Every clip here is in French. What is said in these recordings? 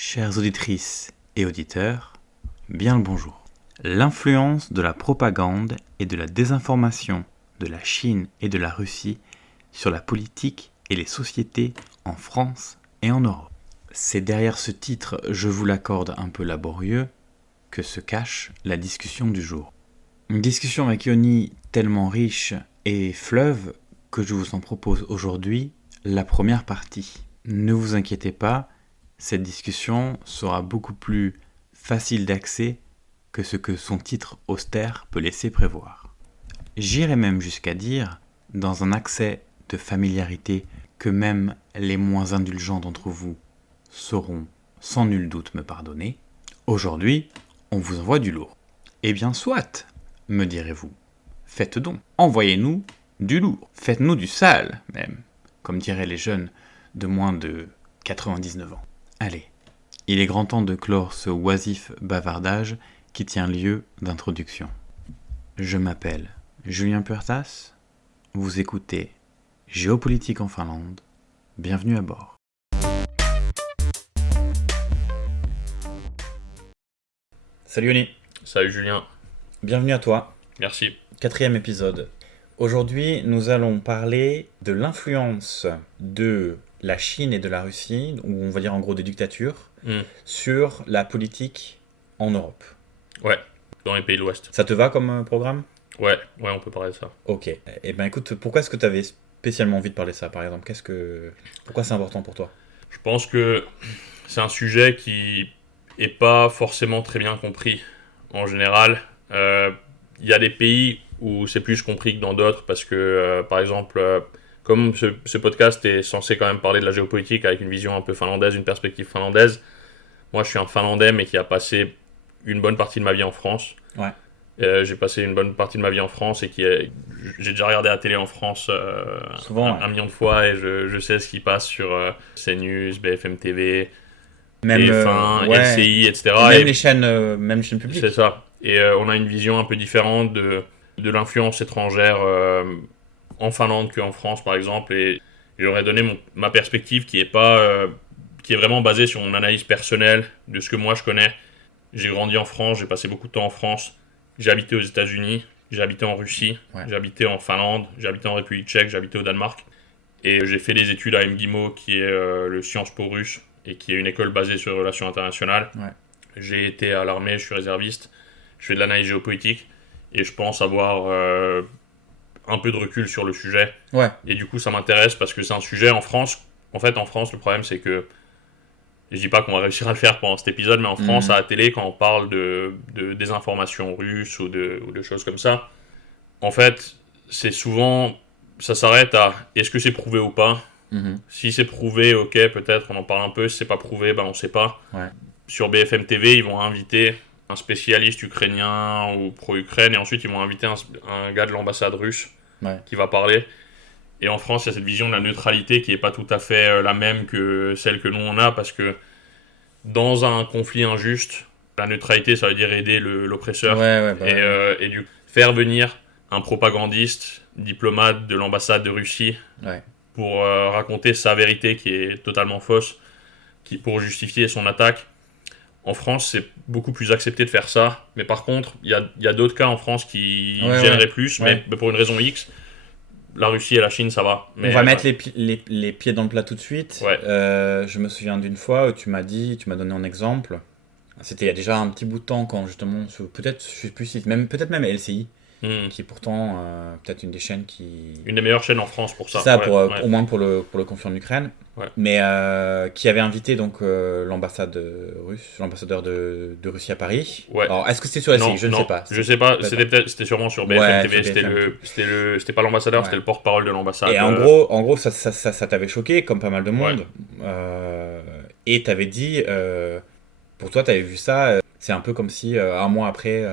Chères auditrices et auditeurs, bien le bonjour. L'influence de la propagande et de la désinformation de la Chine et de la Russie sur la politique et les sociétés en France et en Europe. C'est derrière ce titre, je vous l'accorde un peu laborieux, que se cache la discussion du jour. Une discussion avec Yoni tellement riche et fleuve que je vous en propose aujourd'hui la première partie. Ne vous inquiétez pas, cette discussion sera beaucoup plus facile d'accès que ce que son titre austère peut laisser prévoir. J'irai même jusqu'à dire, dans un accès de familiarité que même les moins indulgents d'entre vous sauront sans nul doute me pardonner, aujourd'hui, on vous envoie du lourd. Eh bien soit, me direz-vous, faites donc, envoyez-nous du lourd, faites-nous du sale même, comme diraient les jeunes de moins de 99 ans. Allez, il est grand temps de clore ce oisif bavardage qui tient lieu d'introduction. Je m'appelle Julien Puertas, vous écoutez Géopolitique en Finlande, bienvenue à bord. Salut Yoni. Salut Julien. Bienvenue à toi. Merci. 4e épisode. Aujourd'hui, nous allons parler de l'influence de la Chine et de la Russie, ou on va dire en gros des dictatures, sur la politique en Europe. Ouais, dans les pays de l'Ouest. Ça te va comme programme ? Ouais, on peut parler de ça. Ok. Eh ben écoute, pourquoi est-ce que tu avais spécialement envie de parler de ça, par exemple ? Pourquoi c'est important pour toi ? Je pense que c'est un sujet qui est pas forcément très bien compris. En général, il y a des pays où c'est plus compris que dans d'autres, parce que, par exemple, comme ce podcast est censé quand même parler de la géopolitique avec une vision un peu finlandaise, une perspective finlandaise, moi je suis un Finlandais mais qui a passé une bonne partie de ma vie en France. Ouais. J'ai passé une bonne partie de ma vie en France et j'ai déjà regardé la télé en France Souvent, un million de fois, et je sais ce qui passe sur CNews, BFM TV, même TF1, LCI, etc. Même les chaînes publiques. C'est ça. Et on a une vision un peu différente de l'influence étrangère en Finlande qu'en France, par exemple. Et j'aurais donné ma perspective qui est vraiment basée sur mon analyse personnelle de ce que moi je connais. J'ai grandi en France, j'ai passé beaucoup de temps en France. J'ai habité aux États-Unis, j'ai habité en Russie, j'ai habité en Finlande, j'ai habité en République tchèque, j'ai habité au Danemark. Et j'ai fait des études à MGIMO, qui est le Sciences Po russe, et qui est une école basée sur les relations internationales. Ouais. J'ai été à l'armée, je suis réserviste, je fais de l'analyse géopolitique, et je pense avoir un peu de recul sur le sujet. Ouais. Et du coup, ça m'intéresse parce que c'est un sujet en France. En fait, en France, le problème, c'est que, je dis pas qu'on va réussir à le faire pendant cet épisode, mais en France, à la télé, quand on parle de désinformation russe ou de choses comme ça, en fait, c'est souvent, ça s'arrête à est-ce que c'est prouvé ou pas. Si c'est prouvé, ok, peut-être on en parle un peu. Si c'est pas prouvé, on sait pas. Ouais. Sur BFM TV, ils vont inviter un spécialiste ukrainien ou pro-Ukraine, et ensuite ils vont inviter un gars de l'ambassade russe qui va parler. Et en France, il y a cette vision de la neutralité qui n'est pas tout à fait la même que celle que nous on a, parce que dans un conflit injuste, la neutralité, ça veut dire aider l'oppresseur. Et du faire venir un propagandiste, diplomate de l'ambassade de Russie, pour raconter sa vérité qui est totalement fausse, pour justifier son attaque. En France, c'est beaucoup plus accepté de faire ça. Mais par contre, il y a d'autres cas en France qui gêneraient plus, mais pour une raison X. La Russie et la Chine, ça va. Mais on va mettre les pieds dans le plat tout de suite. Ouais. Je me souviens d'une fois où tu m'as donné un exemple. C'était il y a déjà un petit bout de temps, quand justement, peut-être, je sais plus si, peut-être même LCI, qui est pourtant peut-être une des chaînes une des meilleures chaînes en France pour ça. Au moins pour le conflit en Ukraine. Ouais. Mais qui avait invité donc l'ambassadeur de Russie à Paris. Ouais. Alors, est-ce que c'était sur LCI ? Je ne sais pas. Je sais pas, c'était sûrement sur BFM TV, c'était pas l'ambassadeur, c'était le porte-parole de l'ambassade. Et en gros ça t'avait choqué, comme pas mal de monde. Et t'avais dit, pour toi t'avais vu ça, c'est un peu comme si un mois après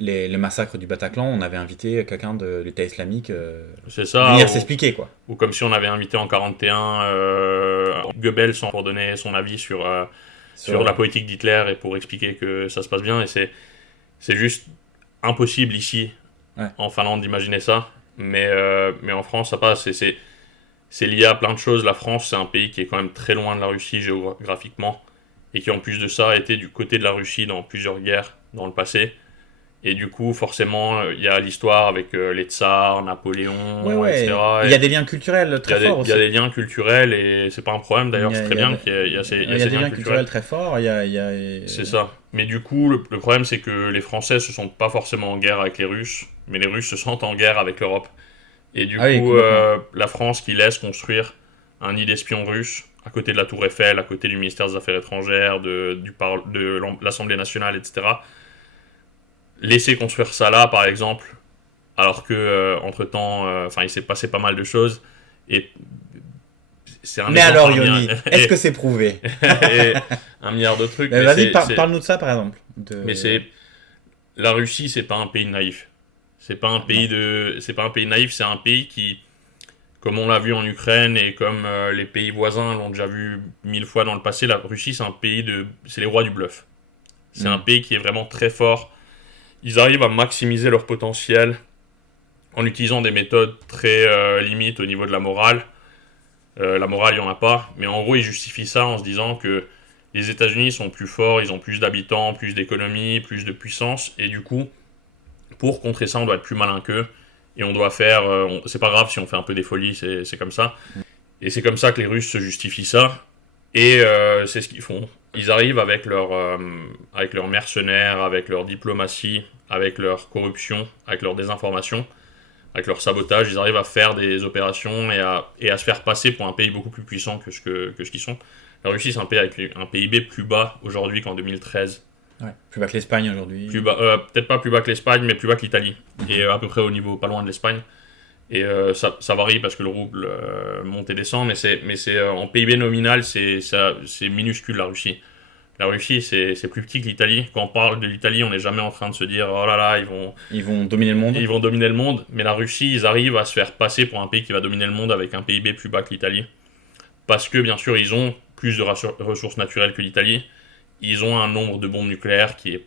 les massacres du Bataclan, on avait invité quelqu'un de l'État islamique venir s'expliquer, quoi. Ou comme si on avait invité en 41 Goebbels pour donner son avis sur la politique d'Hitler et pour expliquer que ça se passe bien. Et c'est juste impossible ici, en Finlande, d'imaginer ça. Mais en France, ça passe. C'est lié à plein de choses. La France, c'est un pays qui est quand même très loin de la Russie géographiquement. et qui en plus de ça étaient du côté de la Russie dans plusieurs guerres dans le passé. Et du coup, forcément, il y a l'histoire avec les tsars, Napoléon, Ouais. etc. Il y a des liens culturels très forts aussi. Il y a des liens culturels et c'est pas un problème d'ailleurs, c'est très bien qu'il y a ces des liens culturels très forts. C'est ça. Mais du coup, le problème c'est que les Français se sentent pas forcément en guerre avec les Russes, mais les Russes se sentent en guerre avec l'Europe. Et du coup, la France qui laisse construire un nid d'espions russes à côté de la Tour Eiffel, à côté du ministère des Affaires étrangères, de l'Assemblée nationale, etc. Laisser construire ça là, par exemple, alors que entre-temps, il s'est passé pas mal de choses. Et c'est un mais alors, Yoni, est-ce que c'est prouvé? Et un milliard de trucs. Mais vas-y, parle-nous de ça, par exemple. Mais la Russie, c'est pas un pays naïf. C'est pas un pays naïf, c'est un pays qui, comme on l'a vu en Ukraine et comme les pays voisins l'ont déjà vu 1000 fois dans le passé, la Russie, c'est les rois du bluff. C'est un pays qui est vraiment très fort. Ils arrivent à maximiser leur potentiel en utilisant des méthodes très limites au niveau de la morale. La morale, il n'y en a pas. Mais en gros, ils justifient ça en se disant que les États-Unis sont plus forts, ils ont plus d'habitants, plus d'économie, plus de puissance. Et du coup, pour contrer ça, on doit être plus malin qu'eux. Et on doit faire... c'est pas grave si on fait un peu des folies, c'est comme ça. Et c'est comme ça que les Russes se justifient ça. Et c'est ce qu'ils font. Ils arrivent avec leurs mercenaires, avec leur diplomatie, avec leur corruption, avec leur désinformation, avec leur sabotage. Ils arrivent à faire des opérations et à se faire passer pour un pays beaucoup plus puissant que ce qu'ils sont. La Russie, c'est un pays avec un PIB plus bas aujourd'hui qu'en 2013. Ouais, plus bas que l'Espagne aujourd'hui. Peut-être pas plus bas que l'Espagne, mais plus bas que l'Italie. Et à peu près au niveau pas loin de l'Espagne. Et ça varie parce que le rouble monte et descend, mais c'est en PIB nominal, c'est minuscule la Russie. La Russie, c'est plus petit que l'Italie. Quand on parle de l'Italie, on n'est jamais en train de se dire oh là là, ils vont dominer le monde. Ils vont dominer le monde, mais la Russie, ils arrivent à se faire passer pour un pays qui va dominer le monde avec un PIB plus bas que l'Italie. Parce que bien sûr, ils ont plus de ressources naturelles que l'Italie. Ils ont un nombre de bombes nucléaires qui est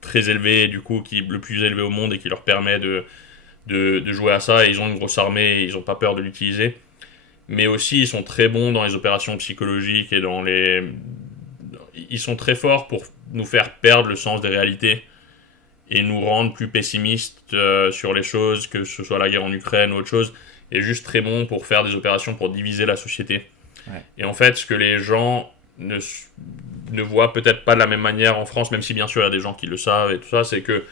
très élevé, du coup, qui est le plus élevé au monde et qui leur permet de jouer à ça. Et ils ont une grosse armée et ils n'ont pas peur de l'utiliser. Mais aussi, ils sont très bons dans les opérations psychologiques et ils sont très forts pour nous faire perdre le sens des réalités et nous rendre plus pessimistes sur les choses, que ce soit la guerre en Ukraine ou autre chose, et juste très bons pour faire des opérations pour diviser la société. Ouais. Et en fait, ce que les gens ne voient peut-être pas de la même manière en France, même si bien sûr il y a des gens qui le savent et tout ça, c'est que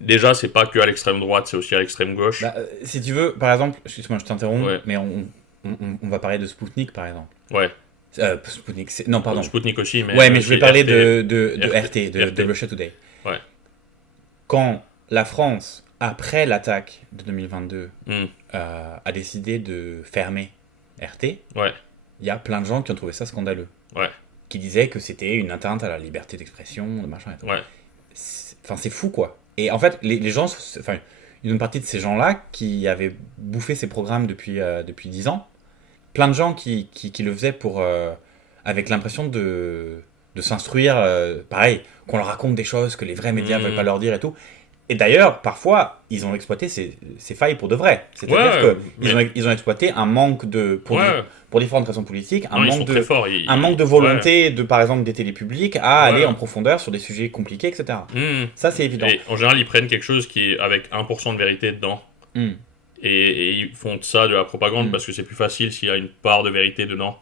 déjà, c'est pas que à l'extrême droite, c'est aussi à l'extrême gauche. Si tu veux, par exemple, excuse-moi, je t'interromps, ouais. mais on va parler de Spoutnik, par exemple. Ouais. Spoutnik, non, pardon. Spoutnik aussi, mais... Ouais, mais je vais parler de RT, de Russia Today. Ouais. Quand la France, après l'attaque de 2022, a décidé de fermer RT, ouais. Il y a plein de gens qui ont trouvé ça scandaleux. Ouais. Qui disaient que c'était une atteinte à la liberté d'expression, de machin et tout. Ouais. C'est fou, quoi. Et en fait, les gens, une partie de ces gens-là qui avaient bouffé ces programmes depuis 10 ans, plein de gens qui le faisaient avec l'impression de s'instruire, pareil, qu'on leur raconte des choses que les vrais médias veulent pas leur dire et tout. Et d'ailleurs, parfois, ils ont exploité ces failles pour de vrai. C'est-à-dire qu'ils ont exploité un manque pour différentes raisons politiques, un manque de volonté, par exemple, des télés publiques à aller en profondeur sur des sujets compliqués, etc. Ça, c'est évident. Et en général, ils prennent quelque chose qui est avec 1% de vérité dedans. Et ils font de ça de la propagande parce que c'est plus facile s'il y a une part de vérité dedans.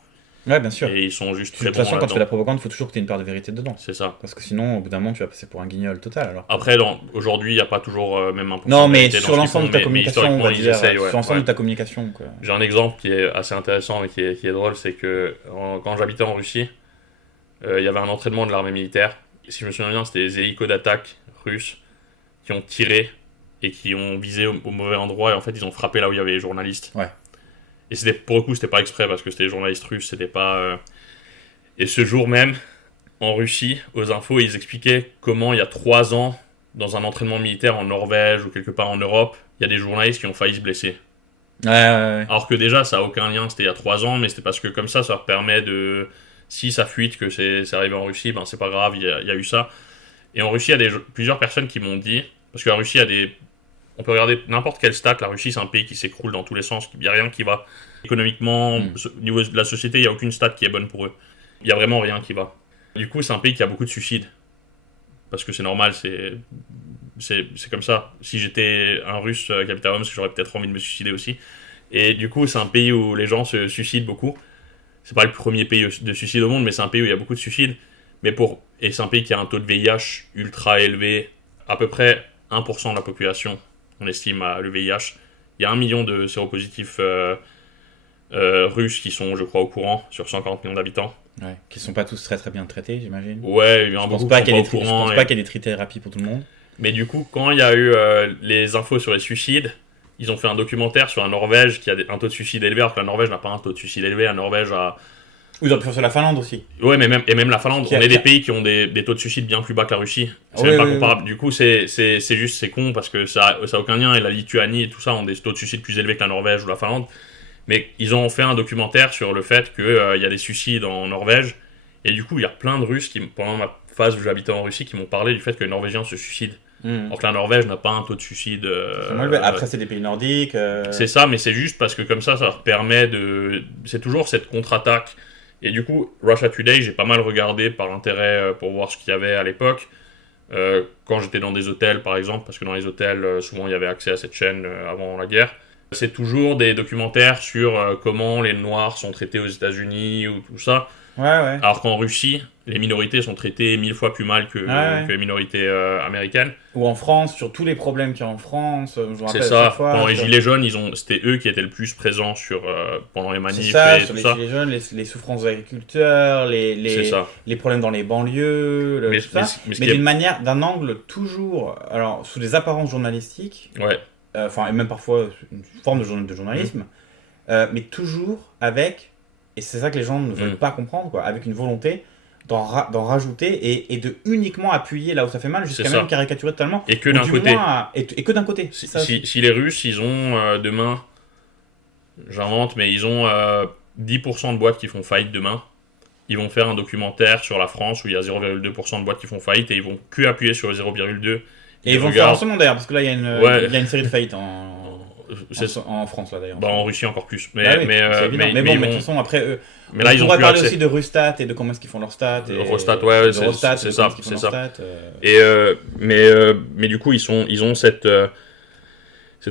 Ouais, bien sûr. Et ils sont juste très bons. De toute façon, quand tu fais la propagande, il faut toujours que tu aies une part de vérité dedans. C'est ça. Parce que sinon, au bout d'un moment, tu vas passer pour un guignol total. Alors. Après, aujourd'hui, il n'y a pas toujours même un peu. Non, mais sur l'ensemble de ta communication, on va dire. Sur l'ensemble de ta communication. J'ai un exemple qui est assez intéressant et qui est drôle, c'est que quand j'habitais en Russie, il y avait un entraînement de l'armée militaire. Si je me souviens bien, c'était des hélicos d'attaque russes qui ont tiré et qui ont visé au mauvais endroit. Et en fait, ils ont frappé là où il y avait les journalistes. Ouais. Et pour le coup, c'était pas exprès parce que c'était les journalistes russes, c'était pas. Et ce jour même, en Russie, aux infos, ils expliquaient comment il y a 3 ans, dans un entraînement militaire en Norvège ou quelque part en Europe, il y a des journalistes qui ont failli se blesser. Ouais. Alors que déjà, ça n'a aucun lien, c'était il y a 3 ans, mais c'était parce que comme ça leur permet de... Si ça fuite que c'est arrivé en Russie, ben c'est pas grave, il y a eu ça. Et en Russie, il y a plusieurs personnes qui m'ont dit... Parce que la Russie a des... On peut regarder n'importe quelle stat, la Russie c'est un pays qui s'écroule dans tous les sens, il n'y a rien qui va. Économiquement, au niveau de la société, il n'y a aucune stat qui est bonne pour eux. il n'y a vraiment rien qui va. Du coup, c'est un pays qui a beaucoup de suicides. Parce que c'est normal, c'est comme ça. Si j'étais un Russe Capital Homs, j'aurais peut-être envie de me suicider aussi. Et du coup, c'est un pays où les gens se suicident beaucoup. C'est pas le premier pays de suicide au monde, mais c'est un pays où il y a beaucoup de suicides. Et c'est un pays qui a un taux de VIH ultra élevé. À peu près 1% de la population, on estime, a le VIH. Il y a 1 million de séropositifs russes qui sont, je crois, au courant sur 140 millions d'habitants. Ouais, qui sont pas tous très très bien traités, j'imagine. Ouais, il y en a Je beaucoup pense pas qui qu'il y sont ait pas au des courant. je pense pas qu'il y ait des trithérapies pour tout le monde. Mais du coup, quand il y a eu les infos sur les suicides, ils ont fait un documentaire sur la Norvège qui a un taux de suicide élevé, alors que la Norvège n'a pas un taux de suicide élevé. La Norvège a... Ils ont pu faire sur la Finlande aussi. Ouais, mais même la Finlande, Qui a- on est qui a- des pays qui ont des taux de suicide bien plus bas que la Russie. C'est Ouais, même pas ouais, comparable. Du coup, c'est con parce que ça a aucun lien. Et la Lituanie et tout ça ont des taux de suicide plus élevés que la Norvège ou la Finlande. Mais ils ont fait un documentaire sur le fait qu'il y a des suicides en Norvège. Et du coup, il y a plein de Russes qui, pendant ma phase où j'habitais en Russie, qui m'ont parlé du fait que les Norvégiens se suicident. Alors que la Norvège n'a pas un taux de suicide. Après, c'est des pays nordiques. C'est ça, mais c'est juste parce que comme ça leur permet de. C'est toujours cette contre-attaque. Et du coup, Russia Today, j'ai pas mal regardé par intérêt pour voir ce qu'il y avait à l'époque. Quand j'étais dans des hôtels, par exemple, parce que dans les hôtels, souvent il y avait accès à cette chaîne avant la guerre. C'est toujours des documentaires sur comment les Noirs sont traités aux États-Unis ou tout ça. Ouais. Alors qu'en Russie, les minorités sont traitées 1000 fois plus mal que les minorités américaines. Ou en France, sur tous les problèmes qu'il y a en France. Je me rappelle C'est à ça. chaque fois, Pendant les Gilets jaunes, c'était eux qui étaient le plus présents pendant les c'est manifs ça, et sur tout les ça. gilets jaunes, les souffrances des agriculteurs, C'est ça. les problèmes dans les banlieues, Mais tout ça. ce qui Mais est- d'un angle toujours, alors sous des apparences journalistiques, Ouais, et même parfois une forme de journalisme, mais toujours avec, et c'est ça que les gens ne veulent pas comprendre, quoi, avec une volonté d'en rajouter et de uniquement appuyer là où ça fait mal, jusqu'à C'est même ça. caricaturer totalement. et que Ou d'un du côté. moins et que d'un côté. c'est ça aussi. Si les Russes, ils ont demain, j'invente, mais ils ont 10% de boîtes qui font faillite demain, ils vont faire un documentaire sur la France où il y a 0,2% de boîtes qui font faillite et ils vont que appuyer sur le 0,2. Et ils vont faire en ce moment d'ailleurs, parce que là il y a une série de faillites en France là d'ailleurs. En Russie encore plus. Mais, Bah oui, mais, c'est évident. Mais bon, ils mais de vont- toute façon, après, mais là, ils on ont pourrait plus parler accès. aussi de Rustat et de comment est-ce qu'ils font leurs stats. Eurostat, ouais, c'est Eurostat, ça, de comment est-ce qu'ils font c'est leurs ça. stats. Mais du coup, ils ont cette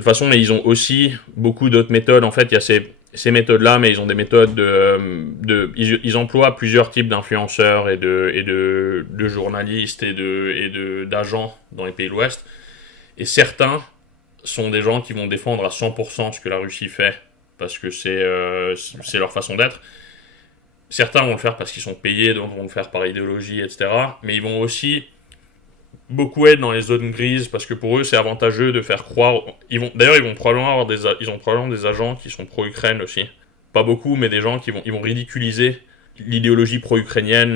façon, mais ils ont aussi beaucoup d'autres méthodes. En fait, il y a ces méthodes-là, mais ils ont des méthodes ils emploient plusieurs types d'influenceurs et de journalistes et d'agents dans les pays de l'Ouest. Et certains sont des gens qui vont défendre à 100% ce que la Russie fait, parce que c'est leur façon d'être. Certains vont le faire parce qu'ils sont payés, d'autres vont le faire par idéologie, etc. Mais ils vont aussi beaucoup être dans les zones grises, parce que pour eux, c'est avantageux de faire croire... D'ailleurs, ils vont probablement avoir des agents qui sont pro-Ukraine aussi. Pas beaucoup, mais des gens ils vont ridiculiser l'idéologie pro-ukrainienne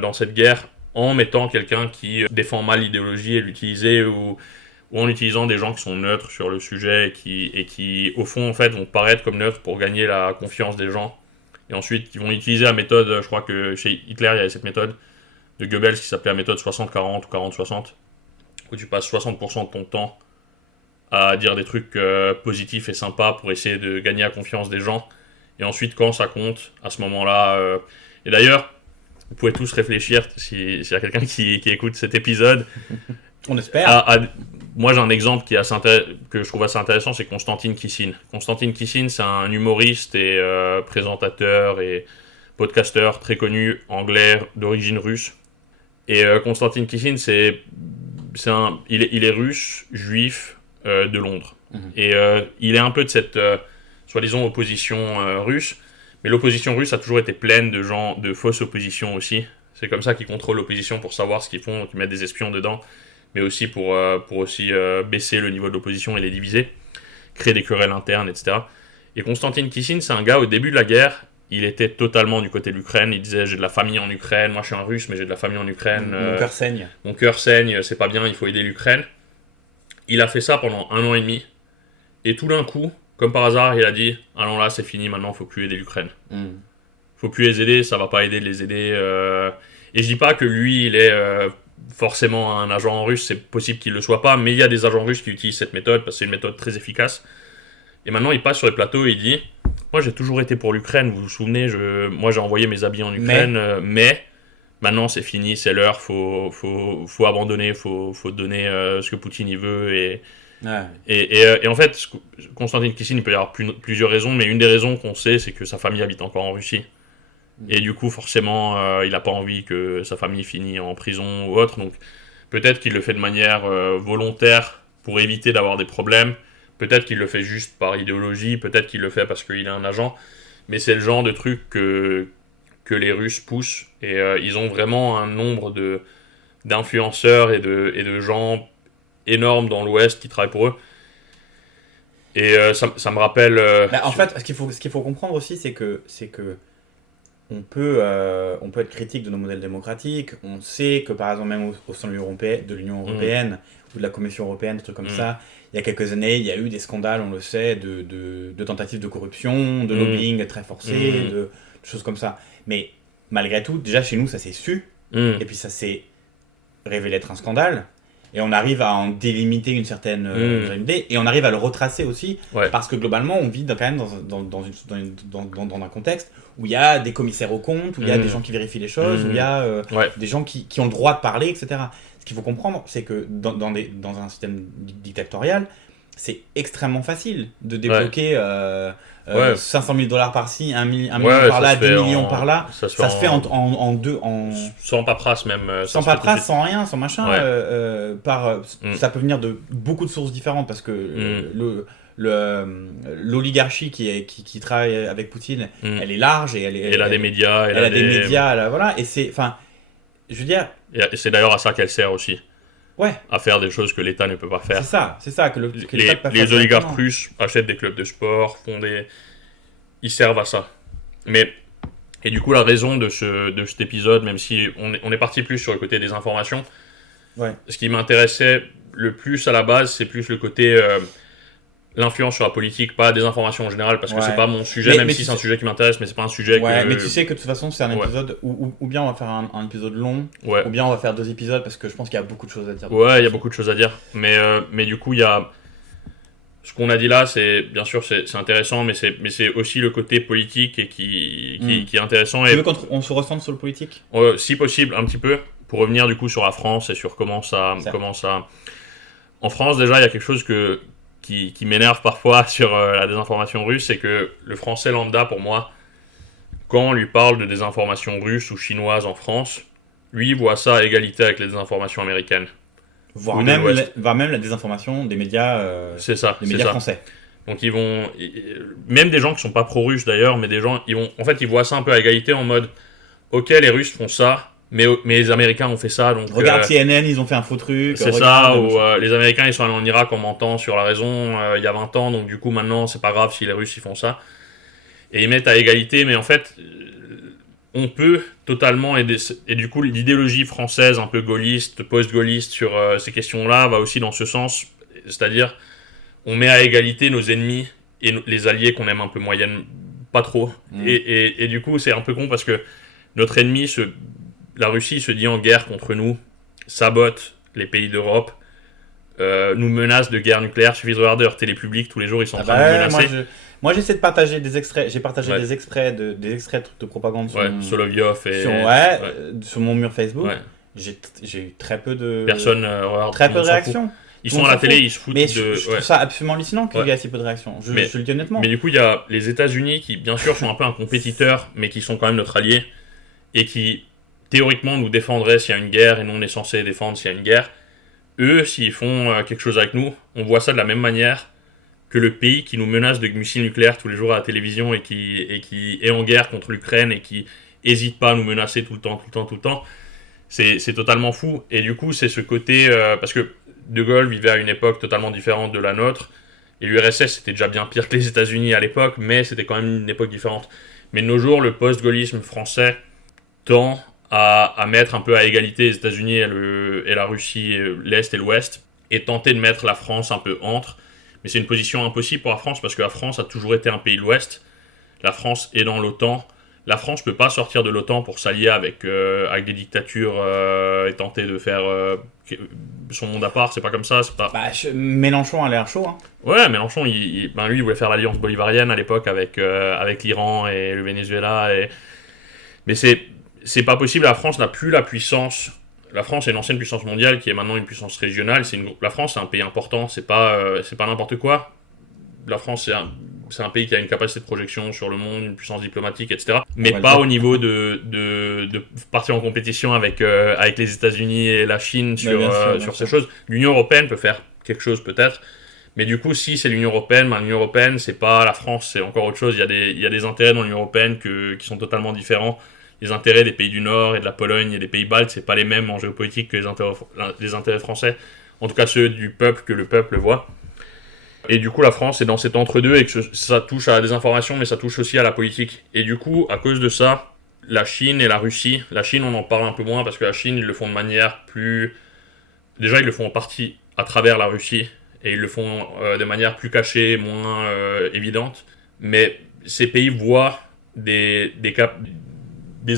dans cette guerre, en mettant quelqu'un qui défend mal l'idéologie et l'utiliser, ou en utilisant des gens qui sont neutres sur le sujet et qui au fond, en fait, vont paraître comme neutres pour gagner la confiance des gens. Et ensuite, ils vont utiliser la méthode, je crois que chez Hitler, il y avait cette méthode de Goebbels qui s'appelait la méthode 60-40 ou 40-60, où tu passes 60% de ton temps à dire des trucs positifs et sympas pour essayer de gagner la confiance des gens. Et ensuite, quand ça compte, à ce moment-là... Et d'ailleurs, vous pouvez tous réfléchir, s'il y a quelqu'un qui écoute cet épisode... On espère. Moi, j'ai un exemple que je trouve assez intéressant, c'est Konstantin Kissin. Konstantin Kissin, c'est un humoriste et présentateur et podcasteur très connu, anglais, d'origine russe. Et Konstantin Kissin, il est russe, juif, de Londres. Et il est un peu de cette, soi-disant, opposition russe. Mais l'opposition russe a toujours été pleine de gens de fausses oppositions aussi. C'est comme ça qu'ils contrôlent l'opposition pour savoir ce qu'ils font, qu'ils mettent des espions dedans. Mais aussi pour aussi baisser le niveau de l'opposition et les diviser, créer des querelles internes, etc. Et Konstantin Kissin, c'est un gars, au début de la guerre, il était totalement du côté de l'Ukraine. Il disait, j'ai de la famille en Ukraine, moi je suis un russe, mais j'ai de la famille en Ukraine. Mon cœur saigne. Mon cœur saigne, c'est pas bien, il faut aider l'Ukraine. Il a fait ça pendant 1 an et demi. Et tout d'un coup, comme par hasard, il a dit, allons là, c'est fini, maintenant, faut plus aider l'Ukraine. Faut plus les aider, ça va pas aider de les aider. Et je dis pas que lui, il est forcément un agent russe, c'est possible qu'il le soit pas, mais il y a des agents russes qui utilisent cette méthode, parce que c'est une méthode très efficace. Et maintenant, il passe sur les plateaux et il dit, Moi, j'ai toujours été pour l'Ukraine, vous vous souvenez, moi j'ai envoyé mes habits en Ukraine, mais maintenant c'est fini, c'est l'heure, faut abandonner, faut donner ce que Poutine il veut. Et en fait, Konstantin Kisin, il peut y avoir plusieurs raisons, mais une des raisons qu'on sait, c'est que sa famille habite encore en Russie. Et du coup, forcément, il n'a pas envie que sa famille finisse en prison ou autre, donc peut-être qu'il le fait de manière volontaire pour éviter d'avoir des problèmes. Peut-être qu'il le fait juste par idéologie, peut-être qu'il le fait parce qu'il est un agent, mais c'est le genre de truc que les Russes poussent, et ils ont vraiment un nombre d'influenceurs et de gens énormes dans l'Ouest qui travaillent pour eux. Et ça me rappelle... En fait, ce qu'il faut comprendre aussi, c'est que on peut être critique de nos modèles démocratiques. On sait que, par exemple, même au sein de l'Union européenne ou de la Commission européenne, des trucs comme ça, il y a quelques années, il y a eu des scandales, on le sait, de tentatives de corruption, de lobbying très forcé, de choses comme ça. Mais malgré tout, déjà chez nous, ça s'est su, et puis ça s'est révélé être un scandale, et on arrive à en délimiter une certaine idée, et on arrive à le retracer aussi, parce que globalement, on vit quand même dans un contexte où il y a des commissaires aux comptes, où il y a des gens qui vérifient les choses, où il y a des gens qui ont le droit de parler, etc. Ce qu'il faut comprendre, c'est que dans un système dictatorial, c'est extrêmement facile de débloquer 500 000 $ par-ci, 1 million par là, 10 millions par là. Ça se fait en deux... Sans paperasse même. Sans paperasse, sans rien, sans machin. Ça peut venir de beaucoup de sources différentes, parce que l'oligarchie qui travaille avec Poutine, elle est large, et elle a des médias. Elle a des médias, voilà. Et c'est... Enfin, je veux dire... Et c'est d'ailleurs à ça qu'elle sert aussi. Ouais. À faire des choses que l'État ne peut pas faire. C'est ça que l'État peut pas faire. Les oligarques russes achètent des clubs de sport, ils servent à ça. Et du coup, la raison de cet épisode, même si on est parti plus sur le côté des informations, ce qui m'intéressait le plus à la base, c'est plus le côté l'influence sur la politique, pas des informations en général, parce que c'est pas mon sujet, même si c'est un sujet qui m'intéresse, mais c'est pas un sujet mais tu sais que de toute façon, c'est un épisode où bien on va faire un épisode long, ou bien on va faire 2 épisodes, parce que je pense qu'il y a beaucoup de choses à dire. Il y a beaucoup de choses à dire, mais du coup, il y a... Ce qu'on a dit là, bien sûr, c'est intéressant, mais c'est aussi le côté politique et qui est intéressant. Tu veux qu'on se recentre sur le politique ? Si possible, un petit peu, pour revenir du coup sur la France et sur comment ça... En France, déjà, il y a quelque chose qui m'énerve parfois sur la désinformation russe, c'est que le français lambda, pour moi, quand on lui parle de désinformation russe ou chinoise en France, lui voit ça à égalité avec les désinformations américaines. Voire même la désinformation des médias, médias français. Donc ils vont... Même des gens qui sont pas pro-russes d'ailleurs, mais des gens... ils voient ça un peu à égalité en mode « Ok, les Russes font ça, mais les Américains ont fait ça, donc... Regarde CNN, ils ont fait un faux truc. C'est ça, ou les Américains, ils sont allés en Irak en mentant sur la raison il y a 20 ans, donc du coup, maintenant, c'est pas grave si les Russes, ils font ça. » Et ils mettent à égalité, mais en fait, on peut totalement... Et du coup, l'idéologie française, un peu gaulliste, post-gaulliste sur ces questions-là, va aussi dans ce sens. C'est-à-dire, on met à égalité nos ennemis et les alliés qu'on aime un peu moyenne, pas trop. Et du coup, c'est un peu con, parce que notre ennemi la Russie se dit en guerre contre nous, sabote les pays d'Europe, nous menace de guerre nucléaire. Suffit de regarder leur télé publique, tous les jours ils sont en train de menacer. Moi j'essaie de partager des extraits, j'ai partagé des extraits de propagande sur Solovyov sur mon mur Facebook. J'ai eu très peu de... Personne regarde. Très peu de réactions. Ils sont à la télé, ils se foutent mais je trouve ça absolument hallucinant qu'il y ait assez peu de réactions. Je le dis honnêtement. Mais du coup, il y a les États-Unis qui, bien sûr, sont un peu un compétiteur, mais qui sont quand même notre allié, et qui, théoriquement, nous défendraient s'il y a une guerre, et nous, on est censé défendre s'il y a une guerre. Eux, s'ils font quelque chose avec nous, on voit ça de la même manière que le pays qui nous menace de missiles nucléaires tous les jours à la télévision et qui est en guerre contre l'Ukraine et qui n'hésite pas à nous menacer tout le temps. C'est totalement fou. Et du coup, c'est ce côté... parce que De Gaulle vivait à une époque totalement différente de la nôtre. Et l'URSS, c'était déjà bien pire que les États-Unis à l'époque, mais c'était quand même une époque différente. Mais de nos jours, le post-gaullisme français tend à mettre un peu à égalité les États-Unis et la Russie, l'Est et l'Ouest, et tenter de mettre la France un peu entre. Mais c'est une position impossible pour la France, parce que la France a toujours été un pays de l'Ouest. La France est dans l'OTAN. La France ne peut pas sortir de l'OTAN pour s'allier avec des dictatures et tenter de faire son monde à part, c'est pas comme ça, c'est pas... Mélenchon a l'air chaud, hein. Ouais, Mélenchon, lui, il voulait faire l'alliance bolivarienne à l'époque avec l'Iran et le Venezuela. Mais c'est pas possible, la France n'a plus la puissance. La France est une ancienne puissance mondiale qui est maintenant une puissance régionale. La France, c'est un pays important, c'est pas n'importe quoi. La France, c'est un pays qui a une capacité de projection sur le monde, une puissance diplomatique, etc. Mais pas au niveau de partir en compétition avec les États-Unis et la Chine sur ces choses. L'Union européenne peut faire quelque chose peut-être. Mais du coup, si c'est l'Union européenne, l'Union européenne, c'est pas la France, c'est encore autre chose. Il y a des intérêts dans l'Union européenne qui sont totalement différents. Les intérêts des pays du Nord et de la Pologne et des pays baltes, c'est pas les mêmes en géopolitique que les intérêts français. En tout cas, ceux du peuple, que le peuple voit. Et du coup, la France est dans cet entre-deux et que ça touche à la désinformation, mais ça touche aussi à la politique. Et du coup, à cause de ça, la Chine et la Russie, la Chine, on en parle un peu moins parce que la Chine, ils le font de manière plus... Déjà, ils le font en partie à travers la Russie. Et ils le font de manière plus cachée, moins évidente. Mais ces pays voient des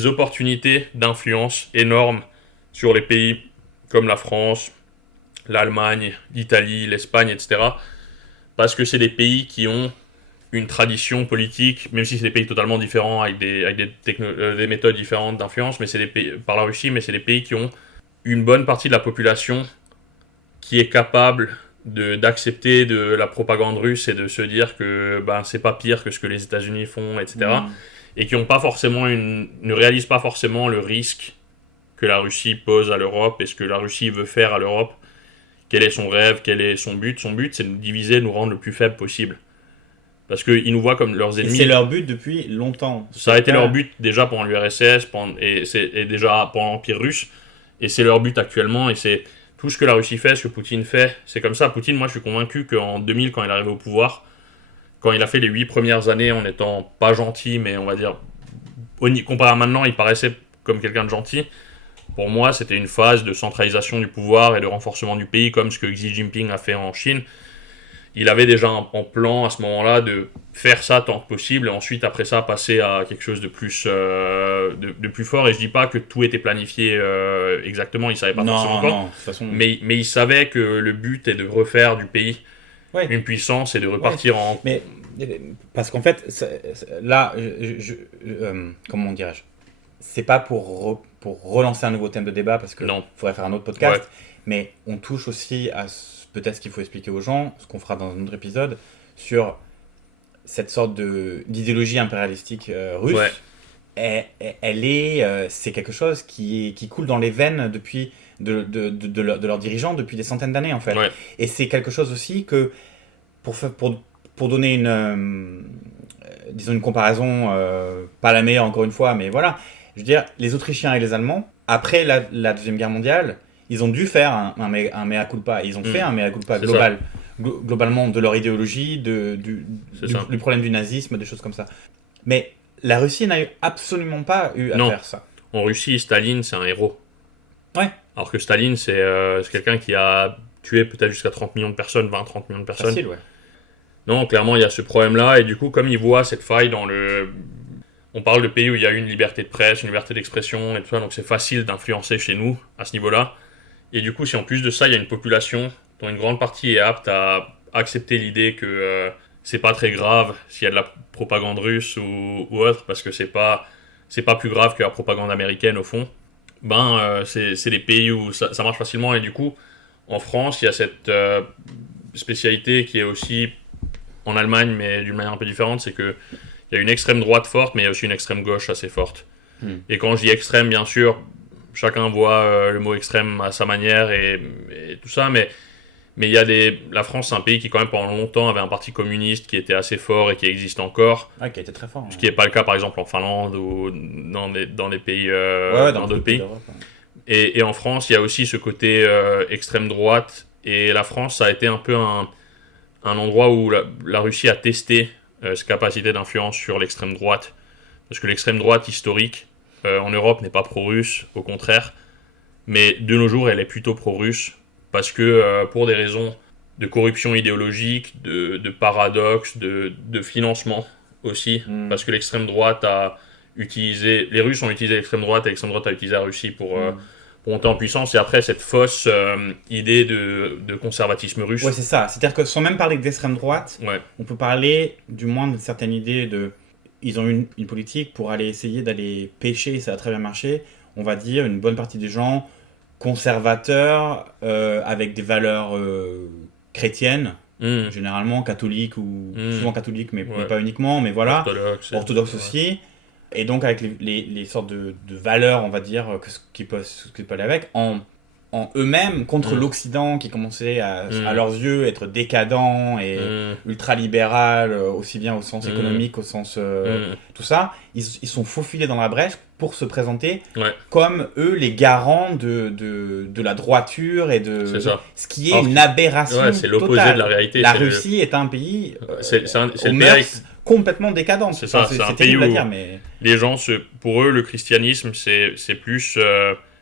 opportunités d'influence énormes sur les pays comme la France, l'Allemagne, l'Italie, l'Espagne, etc. Parce que c'est des pays qui ont une tradition politique, même si c'est des pays totalement différents, avec des méthodes différentes d'influence, mais c'est des pays, par la Russie, mais c'est des pays qui ont une bonne partie de la population qui est capable d'accepter de la propagande russe et de se dire que c'est pas pire que ce que les États-Unis font, etc. Et qui ne réalisent pas forcément le risque que la Russie pose à l'Europe et ce que la Russie veut faire à l'Europe. Quel est son rêve, quel est son but? Son but, c'est de nous diviser, de nous rendre le plus faible possible. Parce qu'ils nous voient comme leurs ennemis. Et c'est leur but depuis longtemps. Ça a été leur but déjà pendant l'URSS et déjà pendant l'Empire russe. Et c'est leur but actuellement. Et c'est tout ce que la Russie fait, ce que Poutine fait. C'est comme ça. Poutine, moi, je suis convaincu qu'en 2000, quand il est arrivé au pouvoir, quand il a fait les 8 premières années en étant pas gentil, mais on va dire, comparé à maintenant, il paraissait comme quelqu'un de gentil. Pour moi, c'était une phase de centralisation du pouvoir et de renforcement du pays, comme ce que Xi Jinping a fait en Chine. Il avait déjà en plan à ce moment-là de faire ça tant que possible, et ensuite, après ça, passer à quelque chose de plus fort. Et je dis pas que tout était planifié exactement, il savait pas forcément encore. Non, de toute façon... mais il savait que le but est de refaire du pays une puissance et de repartir en... Mais parce qu'en fait, là, comment dirais-je, c'est pas pour relancer un nouveau thème de débat, parce que faudrait faire un autre podcast, mais on touche aussi à peut-être ce qu'il faut expliquer aux gens, ce qu'on fera dans un autre épisode, sur cette sorte d'idéologie impérialistique russe. C'est quelque chose qui coule dans les veines depuis de leurs dirigeants depuis des centaines d'années, en fait. Et c'est quelque chose aussi que, pour donner disons une comparaison, pas la meilleure encore une fois, mais voilà, je veux dire, les Autrichiens et les Allemands, après la Deuxième Guerre mondiale, ils ont dû faire un mea culpa. Ils ont fait un mea culpa global, globalement, de leur idéologie, du problème du nazisme, des choses comme ça. Mais la Russie n'a absolument pas eu à faire ça. En Russie, Staline, c'est un héros. Ouais. Alors que Staline, c'est quelqu'un qui a tué peut-être jusqu'à 30 millions de personnes, 20-30 millions de personnes. Facile, ouais. Non, clairement, il y a ce problème-là. Et du coup, comme ils voient cette faille dans on parle de pays où il y a une liberté de presse, une liberté d'expression et tout ça, donc c'est facile d'influencer chez nous à ce niveau-là. Et du coup, si en plus de ça, il y a une population dont une grande partie est apte à accepter l'idée que c'est pas très grave s'il y a de la propagande russe ou autre, parce que c'est pas plus grave que la propagande américaine au fond, c'est des pays où ça marche facilement. Et du coup, en France, il y a cette spécialité qui est aussi en Allemagne, mais d'une manière un peu différente, c'est qu'il y a une extrême droite forte, mais il y a aussi une extrême gauche assez forte. Et quand je dis extrême, bien sûr, chacun voit le mot extrême à sa manière et tout ça, mais il y a la France, c'est un pays qui quand même pendant longtemps avait un parti communiste qui était assez fort et qui existe encore. Qui a été très fort. Ce qui n'est pas le cas par exemple en Finlande ou dans des pays, dans d'autres pays. Et en France, il y a aussi ce côté extrême droite, et la France, ça a été un peu un endroit où la Russie a testé ses capacités d'influence sur l'extrême droite. Parce que l'extrême droite historique en Europe n'est pas pro-russe, au contraire. Mais de nos jours, elle est plutôt pro-russe. Parce que pour des raisons de corruption idéologique, de paradoxe, de financement aussi. Parce que l'extrême droite a utilisé... Les Russes ont utilisé l'extrême droite et l'extrême droite a utilisé la Russie monter en puissance, et après cette fausse idée de conservatisme russe. Ouais, c'est ça. C'est-à-dire que sans même parler d'extrême droite, Ouais. on peut parler du moins d'une certaine idée de... Ils ont une politique pour aller essayer d'aller pêcher, et ça a très bien marché, on va dire, une bonne partie des gens conservateurs, avec des valeurs chrétiennes, généralement catholiques, ou souvent catholiques, mais pas uniquement, mais voilà, orthodoxes aussi. Et donc avec les sortes de valeurs, on va dire, qui peuvent aller avec, en eux-mêmes, contre l'Occident qui commençait à leurs yeux être décadent et ultra-libéral, aussi bien au sens économique, au sens tout ça, ils sont faufilés dans la brèche pour se présenter comme eux les garants de la droiture et de ce qui est une aberration c'est l'opposé totale. De la réalité. La Russie est un pays c'est aux mœurs complètement décadent. C'est ça, c'est un pays où les gens, pour eux, le christianisme, c'est plus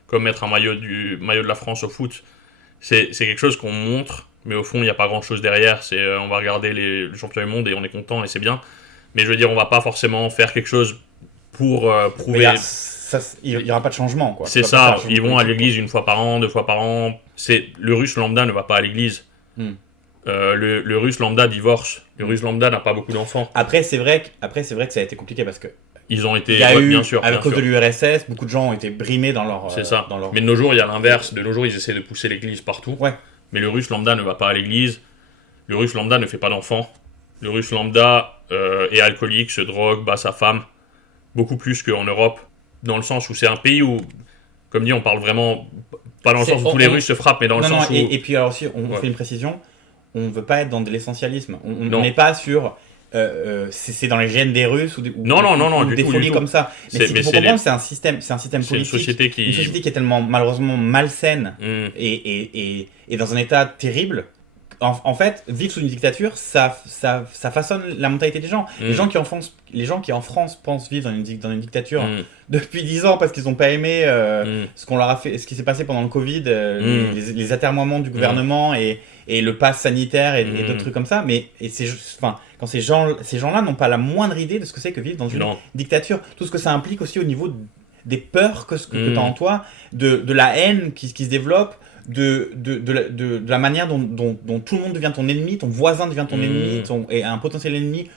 comme mettre un maillot de la France au foot. C'est quelque chose qu'on montre, mais au fond, il n'y a pas grand-chose derrière. On va regarder le championnat du monde et on est content et c'est bien. Mais je veux dire, on va pas forcément faire quelque chose pour prouver... Il n'y aura pas de changement, quoi. C'est ça, ils vont à l'église 1 fois par an, 2 fois par an. Le russe lambda ne va pas à l'église. Le russe lambda divorce. Le russe lambda n'a pas beaucoup d'enfants. Après, c'est vrai que ça a été compliqué parce que ils ont été, bien sûr, à cause de l'URSS, beaucoup de gens ont été brimés dans leur... C'est ça. Mais de nos jours, il y a l'inverse. De nos jours, ils essaient de pousser l'église partout. Ouais. Mais le russe lambda ne va pas à l'église. Le russe lambda ne fait pas d'enfants. Le russe lambda est alcoolique, se drogue, bat sa femme. Beaucoup plus qu'en Europe. Dans le sens où c'est un pays où, comme dit, on parle vraiment... Pas dans le sens où tous les Russes se frappent, mais dans le sens où... Et puis alors aussi, on fait une précision. On ne veut pas être dans de l'essentialisme. On n'est pas sur... c'est dans les gènes des Russes ou des folies comme ça. Mais pour comprendre, c'est un système politique. C'est une société qui est tellement malheureusement malsaine et dans un état terrible. En fait, vivre sous une dictature, ça façonne la mentalité des gens. Les gens qui en France pensent vivre dans une dictature depuis 10 ans parce qu'ils n'ont pas aimé ce qu'on leur a fait, ce qui s'est passé pendant le Covid, les atermoiements du gouvernement et le pass sanitaire et d'autres trucs comme ça. Mais quand ces gens-là n'ont pas la moindre idée de ce que c'est que vivre dans une dictature, tout ce que ça implique aussi au niveau des peurs que tu as en toi, de la haine qui se développe, de la manière dont tout le monde devient ton ennemi, ton voisin devient ton ennemi, et un potentiel ennemi.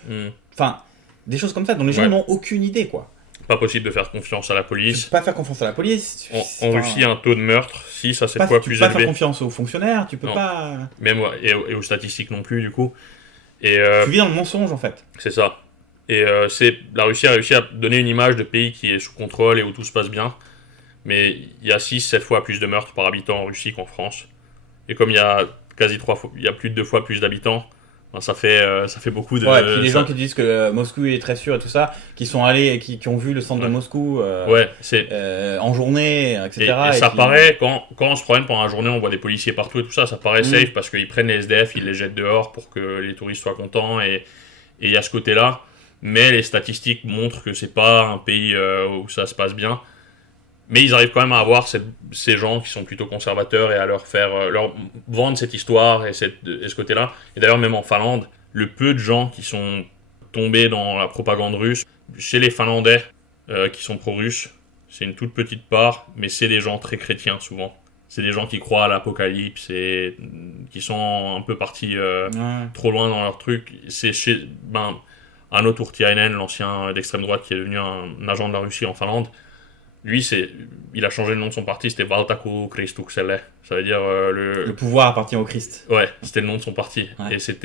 Enfin, des choses comme ça dont les gens n'ont aucune idée, quoi. Pas possible de faire confiance à la police. Tu peux pas faire confiance à la police. En Russie, il y a un taux de meurtre 6 à 7 fois plus élevé. Tu peux pas faire confiance aux fonctionnaires, tu peux pas... Même et aux statistiques non plus, du coup. Tu vis dans le mensonge, en fait. C'est ça. Et la Russie a réussi à donner une image de pays qui est sous contrôle et où tout se passe bien. Mais il y a 6-7 fois plus de meurtres par habitant en Russie qu'en France. Et comme il y a plus de 2 fois plus d'habitants, ben ça fait beaucoup de... Ouais, et puis les gens qui disent que Moscou est très sûr et tout ça, qui sont allés et qui ont vu le centre de Moscou en journée, etc. Et ça paraît, quand on se promène pendant la journée, on voit des policiers partout et tout ça, ça paraît safe parce qu'ils prennent les SDF, ils les jettent dehors pour que les touristes soient contents, et il y a ce côté-là. Mais les statistiques montrent que c'est pas un pays où ça se passe bien. Mais ils arrivent quand même à avoir ces gens qui sont plutôt conservateurs et à leur vendre cette histoire et ce côté-là. Et d'ailleurs, même en Finlande, le peu de gens qui sont tombés dans la propagande russe, chez les Finlandais qui sont pro-russes, c'est une toute petite part, mais c'est des gens très chrétiens souvent. C'est des gens qui croient à l'apocalypse et qui sont un peu partis trop loin dans leur truc. C'est Hanno Turtiainen, l'ancien d'extrême droite qui est devenu un agent de la Russie en Finlande. Lui, il a changé le nom de son parti, c'était Valtaku Kristukselle. Ça veut dire le pouvoir appartient au Christ. Ouais, c'était le nom de son parti. Ouais. Et c'est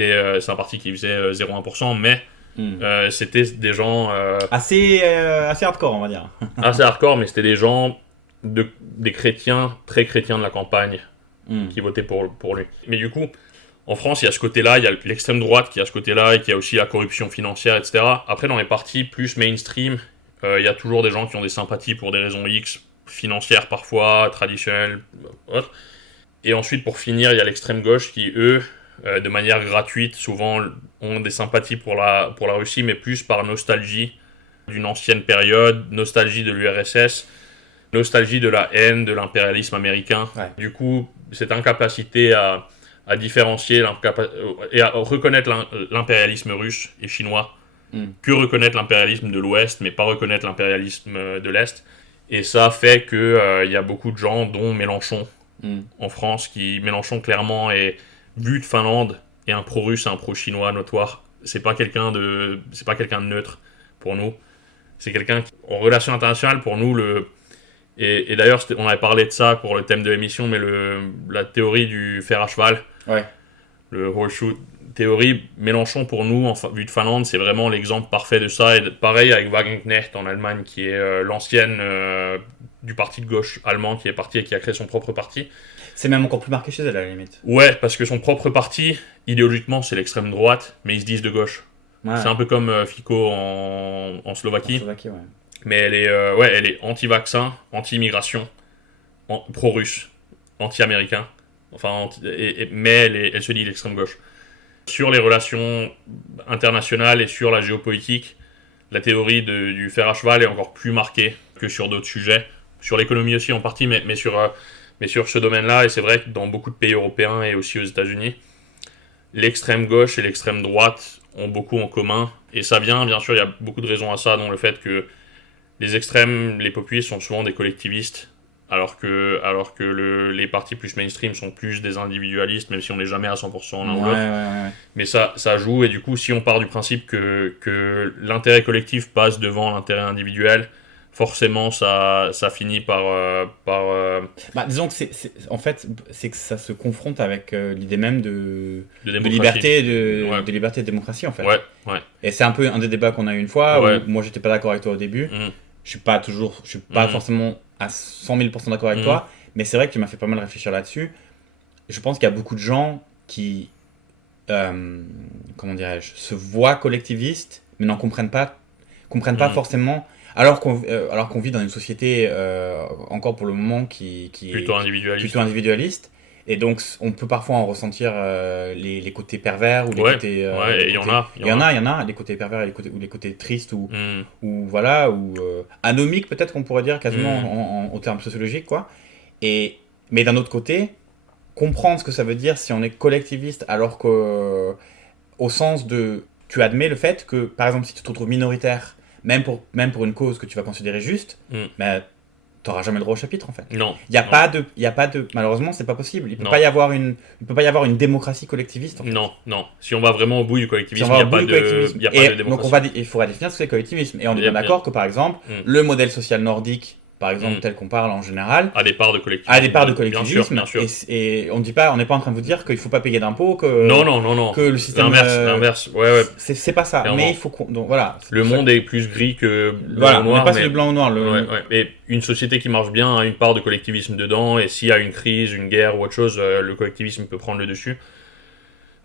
un parti qui faisait 0,1%, mais c'était des gens... assez hardcore, on va dire. Assez hardcore, mais c'était des gens, des chrétiens, très chrétiens de la campagne, qui votaient pour lui. Mais du coup, en France, il y a ce côté-là, il y a l'extrême droite qui a ce côté-là, et qui a aussi la corruption financière, etc. Après, dans les partis plus mainstream... il y a toujours des gens qui ont des sympathies pour des raisons X, financières parfois, traditionnelles, autres. Et ensuite, pour finir, il y a l'extrême gauche qui, eux, de manière gratuite, souvent ont des sympathies pour la Russie, mais plus par nostalgie d'une ancienne période, nostalgie de l'URSS, nostalgie de la haine de l'impérialisme américain. Ouais. Du coup, cette incapacité à différencier et à reconnaître l'impérialisme russe et chinois, que reconnaître l'impérialisme de l'Ouest, mais pas reconnaître l'impérialisme de l'Est. Et ça fait que y a beaucoup de gens, dont Mélenchon, Mm. en France, Mélenchon clairement est, vu de Finlande, est un pro-russe, un pro-chinois notoire. C'est pas quelqu'un de neutre pour nous. C'est quelqu'un qui, en relation internationale, pour nous, et d'ailleurs, on avait parlé de ça pour le thème de l'émission, mais la théorie du fer à cheval, Ouais. le horseshoe théorie, Mélenchon, pour nous, vu de Finlande, c'est vraiment l'exemple parfait de ça. Et pareil avec Wagenknecht en Allemagne, qui est l'ancienne du parti de gauche allemand, qui est parti et qui a créé son propre parti. C'est même encore plus marqué chez elle, à la limite. Ouais, parce que son propre parti, idéologiquement, c'est l'extrême droite, mais ils se disent de gauche. Ouais. C'est un peu comme Fico en Slovaquie. En Slovaquie, ouais. Mais elle est anti-vaccin, anti-immigration, pro-russe, anti-américain. Enfin, mais elle se dit l'extrême gauche. Sur les relations internationales et sur la géopolitique, la théorie du fer à cheval est encore plus marquée que sur d'autres sujets. Sur l'économie aussi en partie, mais sur ce domaine-là, et c'est vrai que dans beaucoup de pays européens et aussi aux États-Unis, l'extrême gauche et l'extrême droite ont beaucoup en commun. Et ça vient, bien sûr, il y a beaucoup de raisons à ça, dont le fait que les extrêmes, les populistes sont souvent des collectivistes, alors que les partis plus mainstream sont plus des individualistes, même si on n'est jamais à 100% l'un ou l'autre. Ouais. Mais ça joue, et du coup, si on part du principe que l'intérêt collectif passe devant l'intérêt individuel, forcément, ça finit par... Bah, disons que en fait, c'est que ça se confronte avec l'idée même de démocratie. liberté, Ouais. de liberté et de démocratie, en fait. Ouais. Et c'est un peu un des débats qu'on a eu une fois, Ouais. où moi j'étais pas d'accord avec toi au début. Mm. Je suis pas forcément à 100 000% d'accord avec toi, mais c'est vrai que tu m'as fait pas mal réfléchir là-dessus. Je pense qu'il y a beaucoup de gens qui, comment dirais-je, se voient collectivistes, mais n'en comprennent pas forcément, alors qu'on vit dans une société, encore pour le moment, qui Plutôt est individualiste. plutôt individualiste. Et donc, on peut parfois en ressentir les côtés pervers ou les Ouais. côtés. Ouais, et il y en a. Il y en a, les côtés pervers et les côtés tristes ou voilà, ou anomiques, peut-être qu'on pourrait dire quasiment en termes sociologiques, quoi. Mais d'un autre côté, comprendre ce que ça veut dire si on est collectiviste, alors que, au sens de. Tu admets le fait que, par exemple, si tu te retrouves minoritaire, même pour une cause que tu vas considérer juste, ben, t'auras jamais le droit au chapitre, en fait. Non. Il y a pas de malheureusement, c'est pas possible. Il peut Non. pas y avoir une démocratie collectiviste, en fait. Non. Si on va vraiment au bout du collectivisme, Si on va il au bout du collectivisme. n'y a pas Et de démocratie. donc il faudra définir ce qu'est le collectivisme. Et on est bien d'accord que, par exemple, le modèle social nordique, par exemple, tel qu'on parle en général, À des parts de collectivisme. a des parts de collectivisme. Bien sûr. Et on n'est pas en train de vous dire qu'il faut pas payer d'impôts, que Non. que le système L'inverse. Ouais. c'est pas ça. Clairement. Mais il faut donc voilà. Le monde est plus gris que blanc Voilà, ou on noir. n'est pas sur le blanc ou noir. Ouais. Mais une société qui marche bien a une part de collectivisme dedans, et s'il y a une crise, une guerre ou autre chose, le collectivisme peut prendre le dessus.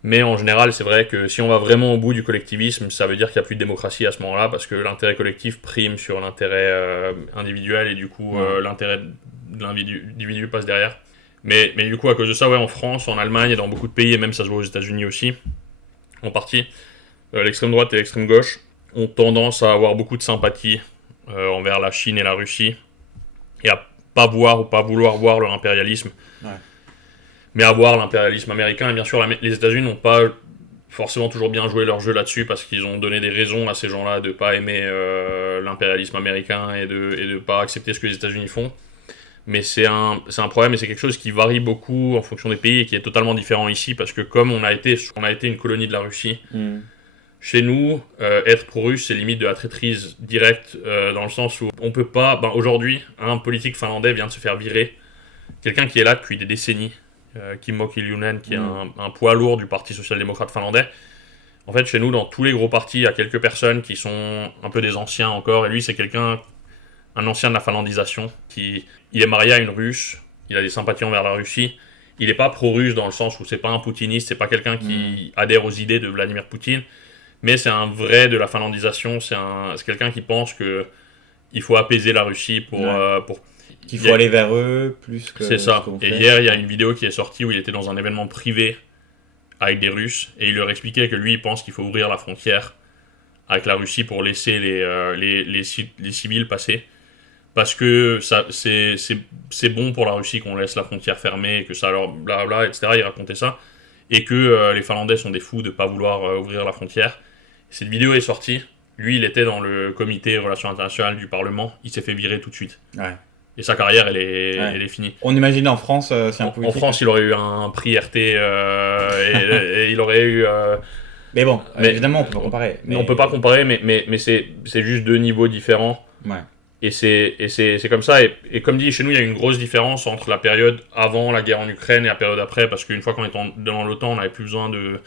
Mais en général, c'est vrai que si on va vraiment au bout du collectivisme, ça veut dire qu'il n'y a plus de démocratie à ce moment-là, parce que l'intérêt collectif prime sur l'intérêt individuel, et du coup, l'intérêt de l'individu passe derrière. Mais du coup, à cause de ça, en France, en Allemagne et dans beaucoup de pays, et même ça se voit aux États-Unis aussi, en partie, l'extrême droite et l'extrême gauche ont tendance à avoir beaucoup de sympathie envers la Chine et la Russie, et à pas voir ou pas vouloir voir leur impérialisme. Ouais. Mais à voir l'impérialisme américain. Et bien sûr, les États-Unis n'ont pas forcément toujours bien joué leur jeu là-dessus, parce qu'ils ont donné des raisons à ces gens-là de ne pas aimer l'impérialisme américain et de ne pas accepter ce que les États-Unis font. Mais c'est un problème, et c'est quelque chose qui varie beaucoup en fonction des pays et qui est totalement différent ici, parce que comme on a été une colonie de la Russie, chez nous, être pro-russe, c'est limite de la traîtrise directe, dans le sens où on peut pas... aujourd'hui, un politique finlandais vient de se faire virer, quelqu'un qui est là depuis des décennies, Kimmo Kiljunen, qui est un poids lourd du Parti social-démocrate finlandais. En fait, chez nous, dans tous les gros partis, il y a quelques personnes qui sont un peu des anciens encore, et lui, c'est un ancien de la finlandisation, il est marié à une Russe, il a des sympathies envers la Russie, il n'est pas pro-russe dans le sens où c'est pas un poutiniste, c'est pas quelqu'un qui adhère aux idées de Vladimir Poutine, mais c'est un vrai de la finlandisation, c'est quelqu'un qui pense que il faut apaiser la Russie pour qu'il faut aller vers eux plus que... C'est ça. Et hier, il y a une vidéo qui est sortie où il était dans un événement privé avec des Russes, et il leur expliquait que lui, il pense qu'il faut ouvrir la frontière avec la Russie pour laisser les civils passer. Parce que c'est bon pour la Russie qu'on laisse la frontière fermée, et que ça leur blablabla, etc. Il racontait ça. Et que les Finlandais sont des fous de ne pas vouloir ouvrir la frontière. Cette vidéo est sortie. Lui, il était dans le comité relations internationales du Parlement. Il s'est fait virer tout de suite. Ouais. Et sa carrière, elle est finie. On imagine en France, si un En politique... France, il aurait eu un prix RT et il aurait eu... Mais bon, mais- évidemment, on peut pas comparer. Mais... On peut pas comparer, mais c'est juste deux niveaux différents. Ouais. Et c'est comme ça. Et comme dit, chez nous, il y a une grosse différence entre la période avant la guerre en Ukraine et la période après, parce qu'une fois qu'on est dans l'OTAN, on n'avait plus besoin de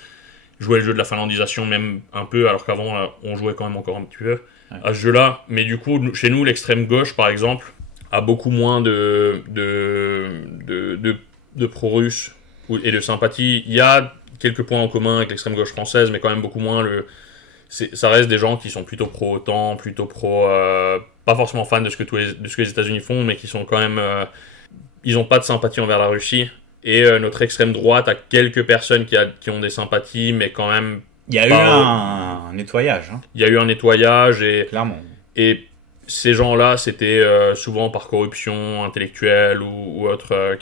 jouer le jeu de la finlandisation, même un peu, alors qu'avant, là, on jouait quand même encore un petit peu à ce jeu-là. Mais du coup, chez nous, l'extrême gauche, par exemple, a beaucoup moins de pro-russes et de sympathie. Il y a quelques points en commun avec l'extrême gauche française, mais quand même beaucoup moins. Ça reste des gens qui sont plutôt pro-OTAN, plutôt pro... pas forcément fans de ce que les États-Unis font, mais qui sont quand même... ils n'ont pas de sympathie envers la Russie. Et notre extrême droite a quelques personnes qui ont des sympathies, mais quand même... Il y a eu un nettoyage. Hein. Il y a eu un nettoyage Clairement. Et ces gens-là, c'était souvent par corruption intellectuelle ou autre.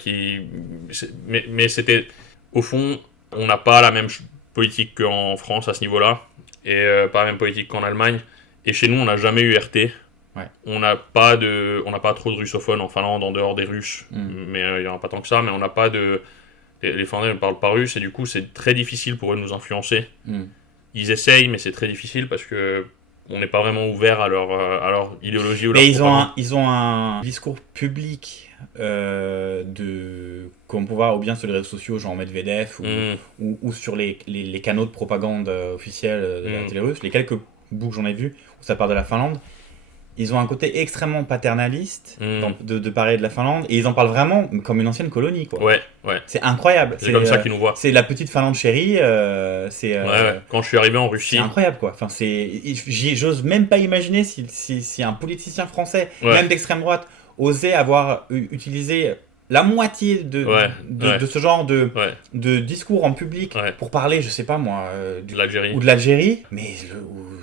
Mais c'était... Au fond, on n'a pas la même politique qu'en France à ce niveau-là. Et pas la même politique qu'en Allemagne. Et chez nous, on n'a jamais eu RT. Ouais. On n'a pas trop de russophones en Finlande en dehors des Russes. Mais il n'y en a pas tant que ça. Mais on n'a pas de... Les Finlandais ne parlent pas russe et du coup, c'est très difficile pour eux de nous influencer. Ils essayent, mais c'est très difficile parce que on n'est pas vraiment ouvert à leur idéologie ou leur propagande. Ils ont un discours public qu'on peut voir ou bien sur les réseaux sociaux, genre Medvedev, ou sur les canaux de propagande officiels de la télé russe. Les quelques bouts que j'en ai vus, où ça parle de la Finlande, ils ont un côté extrêmement paternaliste de parler de la Finlande, et ils en parlent vraiment comme une ancienne colonie, quoi. Ouais. C'est incroyable. C'est comme ça qu'ils nous voient. C'est la petite Finlande chérie. Quand je suis arrivé en Russie... C'est incroyable, quoi. Enfin, j'ose même pas imaginer si un politicien français, même d'extrême droite, osait avoir utilisé la moitié de ce genre de discours en public pour parler, je sais pas moi, de l'Algérie. Ou de l'Algérie, mais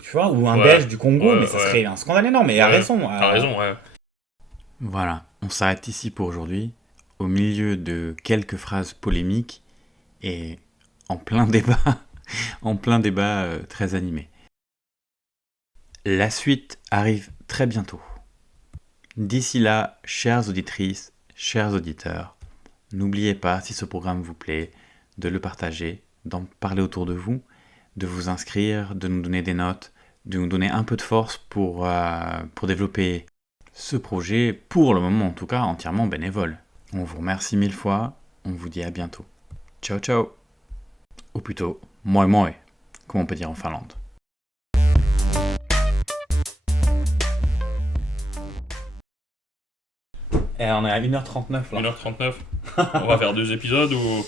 tu vois, ou un Belge du Congo, mais ça serait un scandale énorme. Et il a raison. T'as raison, ouais. Voilà, on s'arrête ici pour aujourd'hui, au milieu de quelques phrases polémiques et en plein débat très animé. La suite arrive très bientôt. D'ici là, chères auditrices, chers auditeurs, n'oubliez pas, si ce programme vous plaît, de le partager, d'en parler autour de vous, de vous inscrire, de nous donner des notes, de nous donner un peu de force pour développer ce projet, pour le moment en tout cas, entièrement bénévole. On vous remercie 1000 fois, on vous dit à bientôt. Ciao ciao. Ou plutôt, moi moi, comme on peut dire en Finlande. Et on est à 1h39 là. 1h39. On va faire 2 épisodes ou...